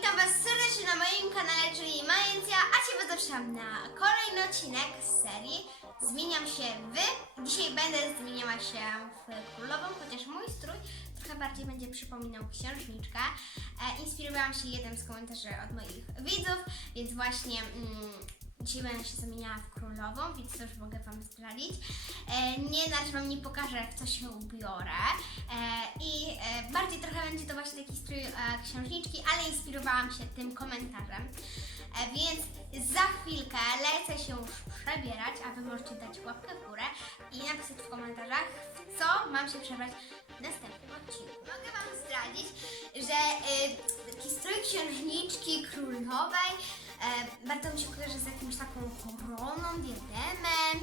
witam Was serdecznie na moim kanale, czyli Majencja, a Ciebie zapraszam na kolejny odcinek z serii Zmieniam się w. Dzisiaj będę zmieniała się w królową, chociaż mój strój trochę bardziej będzie przypominał księżniczkę. E, inspirowałam się jednym z komentarzy od moich widzów, więc właśnie mm, będę się zamieniała w królową, więc to już mogę Wam zdradzić. E, nie, znaczy Wam nie pokażę, w co się ubiorę. E, I e, bardziej trochę będzie to właśnie taki strój e, księżniczki, ale inspirowałam się tym komentarzem. E, więc za chwilkę lecę się już przebierać, a Wy możecie dać łapkę w górę i napisać w komentarzach, co mam się przebrać w następnym odcinku. Mogę Wam zdradzić, że e, taki strój księżniczki królowej e, bardzo mi się kojarzy z jakąś taką koroną, diademem,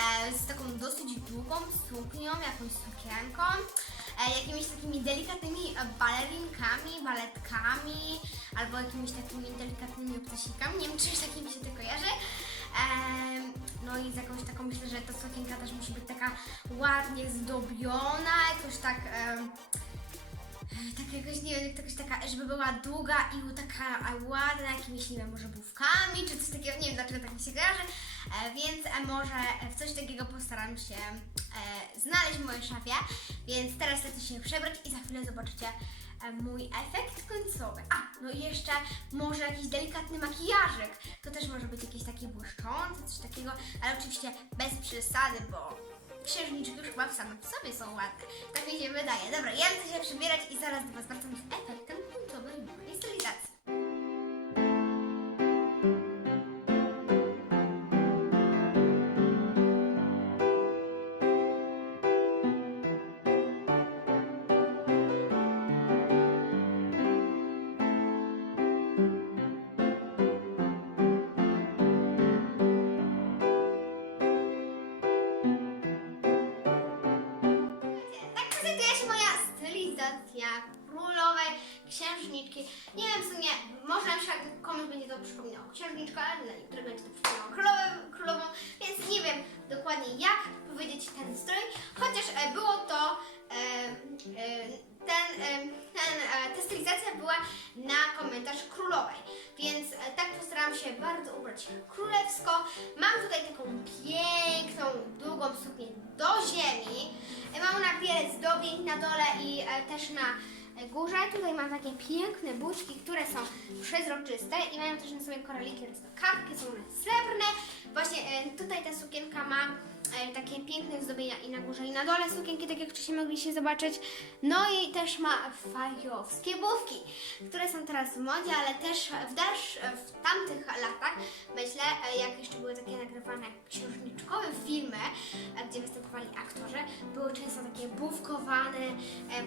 e, z taką dosyć długą suknią, jakąś sukienką, e, jakimiś takimi delikatnymi e, balerinkami, baletkami, albo jakimiś takimi delikatnymi obcasikami. Nie wiem, czy już takim mi się to kojarzy. Em, no i z jakąś taką, myślę, że ta sukienka też musi być taka ładnie zdobiona, jakoś tak... em, tak jakoś, nie wiem, jakoś taka, żeby była długa i taka ładna, jakimiś, nie wiem, może bufkami, czy coś takiego, nie wiem dlaczego tak mi się kojarzy, e, więc e, może w coś takiego postaram się e, znaleźć w mojej szafie, więc teraz lecę się przebrać i za chwilę zobaczycie mój efekt końcowy. A, no i jeszcze może jakiś delikatny makijażyk, to też może być jakiś taki błyszczący, coś takiego, ale oczywiście bez przesady, bo księżniczki już chyba w sobie są ładne. Tak mi się wydaje. Dobra, ja będę się przebierać i zaraz do Was wracam z efektem księżniczki. Nie wiem w sumie, może na przykład komuś będzie to przypominało księżniczkę, ale dla niektórych będzie to przypominało królową, królową, więc nie wiem dokładnie jak powiedzieć ten strój, chociaż e, było to e, e, ten, e, ten, e, ta stylizacja była na komentarz królowej, więc e, tak postarałam się bardzo ubrać królewsko. Mam tutaj taką piękną, długą suknię do ziemi. Mam na wiele zdobień na dole i też na górze. Tutaj mam takie piękne buźki, które są przezroczyste i mają też na sobie koraliki kartki, są srebrne. Właśnie e, tutaj ta sukienka ma e, takie piękne zdobienia i na górze i na dole sukienki, tak jak wcześniej mogliście zobaczyć. No i też ma fajowskie bufki, które są teraz w modzie, ale też w, w tamtych latach, myślę, e, jak jeszcze były takie nagrywane księżniczkowe filmy, gdzie występowali aktorzy, były często takie bufkowane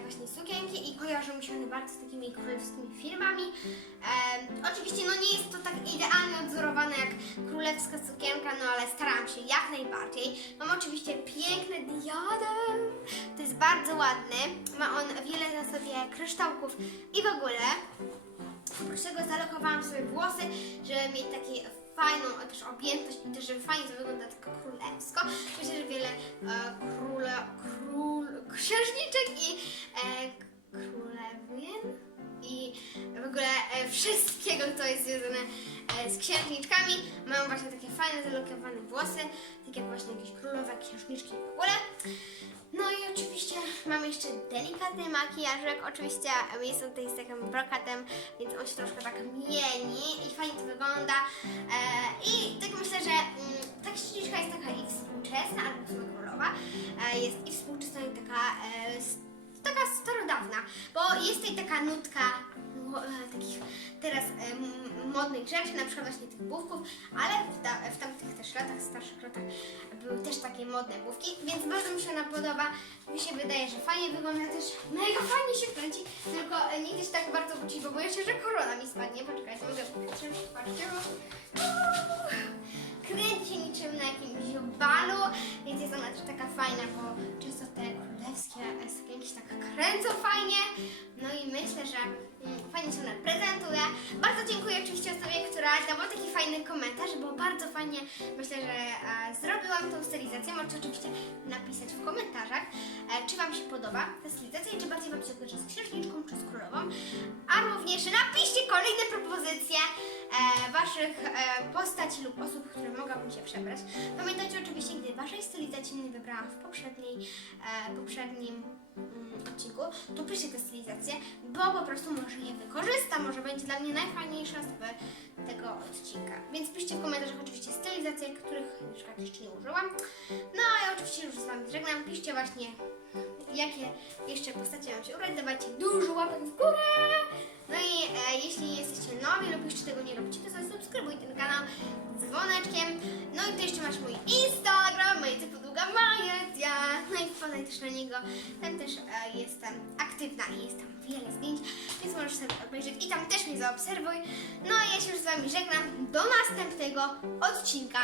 właśnie sukienki kojarzą mi się one bardzo z takimi królewskimi filmami. E, oczywiście no nie jest to tak idealnie odzorowane jak królewska sukienka, no ale staram się jak najbardziej. Mam oczywiście piękny diadem, to jest bardzo ładny, ma on wiele na sobie kryształków i w ogóle Oprócz tego zalokowałam sobie włosy, żeby mieć takie fajną też objętość i też żeby fajnie to wygląda tak królewsko. Myślę, że wiele e, króla, król, księżniczek i e, królewien i w ogóle e, wszystkiego, co jest związane e, z księżniczkami. Mam właśnie takie fajne, zalokowane włosy, tak jak właśnie jakieś królowe, księżniczki w ogóle. No i oczywiście mam jeszcze delikatny makijażek, oczywiście jest on tutaj z takim brokatem, więc on się troszkę tak mieni i fajnie to wygląda. E, I tak myślę, że mm, ta księżniczka jest taka i współczesna, albo królowa, jest i współczesna i taka taka starodawna, bo jest tutaj taka nutka e, takich teraz modnych rzeczy, na przykład właśnie tych bufków, ale w, ta, w tamtych też latach, starszych latach były też takie modne bufki, więc bardzo mi się ona podoba. Mi się wydaje, że fajnie wygląda też, mega fajnie się kręci, tylko e, nie też tak bardzo wrócić, bo boję się, że korona mi spadnie. Poczekajcie, mogę pokazać, patrzcie. Kręci się niczym na jakimś balu, więc jest ona też taka fajna, bo często te królewskie e, sukienki się tak kręcą fajnie. No i myślę, że mm, fajnie się ona prezentuje. Bardzo dziękuję oczywiście osobie, która dała taki fajny komentarz, bo bardzo fajnie myślę, że e, zrobiłam tą stylizację. Możecie oczywiście napisać w komentarzach, e, podoba ta stylizacja i czy bardziej Wam się kojarzy z księżniczką czy z królową. A a również napiszcie kolejne propozycje e, waszych e, postaci lub osób, które mogłabym się przebrać. Pamiętajcie oczywiście, gdy waszej stylizacji nie wybrałam w poprzedniej, e, poprzednim mm, odcinku, to piszcie te stylizacje, bo po prostu może je wykorzystam, może będzie dla mnie najfajniejsza z tego odcinka. Więc piszcie w komentarzach oczywiście stylizacje, których na przykład jeszcze nie użyłam. No ja oczywiście już z wami żegnam. Piszcie właśnie, jakie jeszcze postacie mam się ubrać. Dawajcie dużo łapek w górę. Nowi lub jeszcze tego nie robicie, to zasubskrybuj ten kanał dzwoneczkiem. No i tu jeszcze masz mój Instagram, Majcy Podługa Majecja. No i wpadaj też na niego. Tam też e, jestem aktywna i jest tam wiele zdjęć, więc możesz sobie obejrzeć i tam też mnie zaobserwuj. No a ja się już z Wami żegnam. Do następnego odcinka.